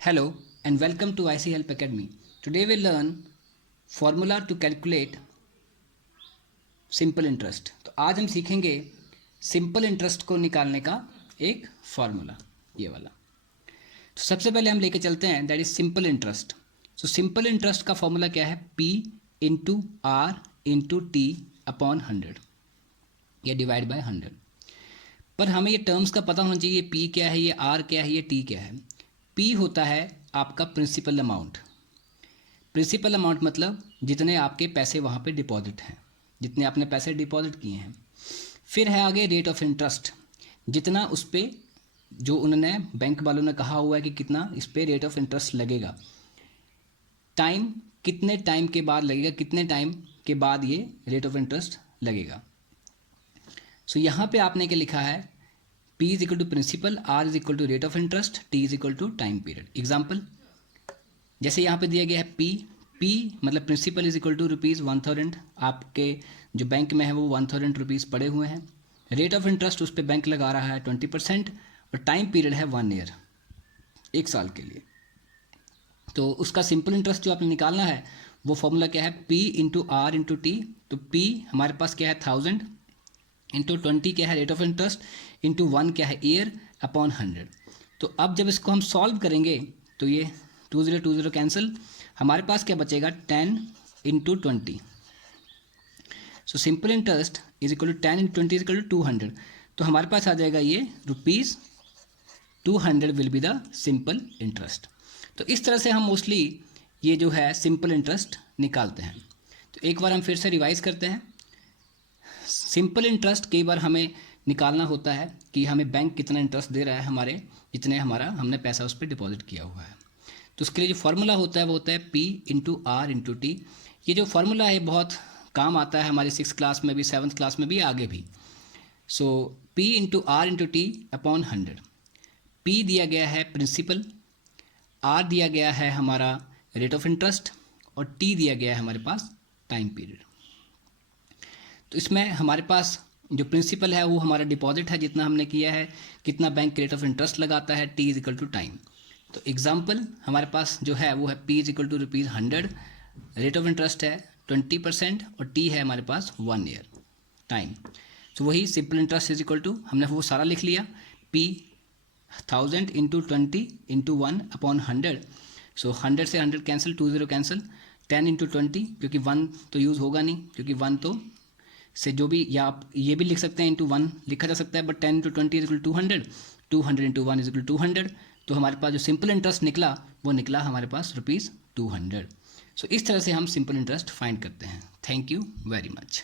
Hello and welcome to IC Help Academy. Today we learn formula to calculate simple interest. तो आज हम सीखेंगे simple interest को निकालने का एक फॉर्मूला, ये वाला। तो सबसे पहले हम लेके चलते हैं that is simple interest. So simple interest का फॉर्मूला क्या है? P into R into T upon 100 या डिवाइड बाय 100। पर हमें ये टर्म्स का पता होना चाहिए, P क्या है, ये R क्या है, ये T क्या है। P होता है आपका प्रिंसिपल अमाउंट। प्रिंसिपल अमाउंट मतलब जितने आपके पैसे वहाँ पे डिपॉजिट हैं, जितने आपने पैसे डिपॉजिट किए हैं। फिर है आगे रेट ऑफ इंटरेस्ट, जितना उस पर जो उन्होंने बैंक वालों ने कहा हुआ है कि कितना इस पर रेट ऑफ इंटरेस्ट लगेगा। टाइम, कितने टाइम के बाद लगेगा, कितने टाइम के बाद ये रेट ऑफ इंटरेस्ट लगेगा। सो यहाँ पे आपने क्या लिखा है? P is equal to principal, R is equal to rate of interest, T is equal to time period. Example जैसे यहाँ पे दिया गया है P मतलब प्रिंसिपल इज इक्वल टू ₹1000। आपके जो बैंक में है वो 1000 रुपीज़ पड़े हुए हैं। रेट ऑफ इंटरेस्ट उस पर बैंक लगा रहा है 20% और टाइम पीरियड है 1 ईयर, 1 साल के लिए। तो उसका सिंपल इंटरेस्ट जो आपने निकालना है वो फॉर्मूला क्या है? P into R into T. तो P हमारे पास क्या है? 1000 इंटू 20 क्या है? रेट ऑफ इंटरेस्ट इंटू 1 क्या है? Year upon 100। तो अब जब इसको हम सॉल्व करेंगे तो ये 20 कैंसिल, हमारे पास क्या बचेगा? 10 into 20। So simple interest is equal to 10 into 20 is equal to 200। तो हमारे पास आ जाएगा ये ₹200 will be the simple interest. तो इस तरह से हम मोस्टली ये जो है सिंपल इंटरेस्ट निकालते हैं। तो एक बार हम फिर से रिवाइज करते हैं। सिंपल इंटरेस्ट कई बार हमें निकालना होता है कि हमें बैंक कितना इंटरेस्ट दे रहा है हमारे, जितने हमारा हमने पैसा उस पर डिपॉजिट किया हुआ है। तो उसके लिए जो फार्मूला होता है वो होता है P into R into T. ये जो फार्मूला है बहुत काम आता है हमारी 6th क्लास में भी, 7th क्लास में भी, आगे भी। So P into R into T upon 100। P दिया गया है प्रिंसिपल, R दिया गया है हमारा रेट ऑफ इंटरेस्ट और T दिया गया है हमारे पास टाइम पीरियड। तो इसमें हमारे पास जो प्रिंसिपल है वो हमारा डिपॉजिट है, जितना हमने किया है, कितना बैंक रेट ऑफ इंटरेस्ट लगाता है, T is equal to time. तो एग्जाम्पल हमारे पास जो है वो है P is equal to ₹100, rate of interest है 20% और T है हमारे पास 1 ईयर टाइम। तो वही simple interest is equal to, हमने वो सारा लिख लिया, P 1000 into 20 into 1 upon 100। So 100 से 100 कैंसिल, 20 कैंसिल, 10 इंटू 20 क्योंकि 1 तो यूज़ होगा नहीं, क्योंकि 1 तो से जो भी, या आप ये भी लिख सकते हैं इंटू 1 लिखा जा सकता है, but 10 into 20 is equal 200, 200 into 1 is equal 200। तो हमारे पास जो सिंपल इंटरेस्ट निकला वो निकला हमारे पास ₹200। सो इस तरह से हम सिंपल इंटरेस्ट फाइंड करते हैं। Thank you very much.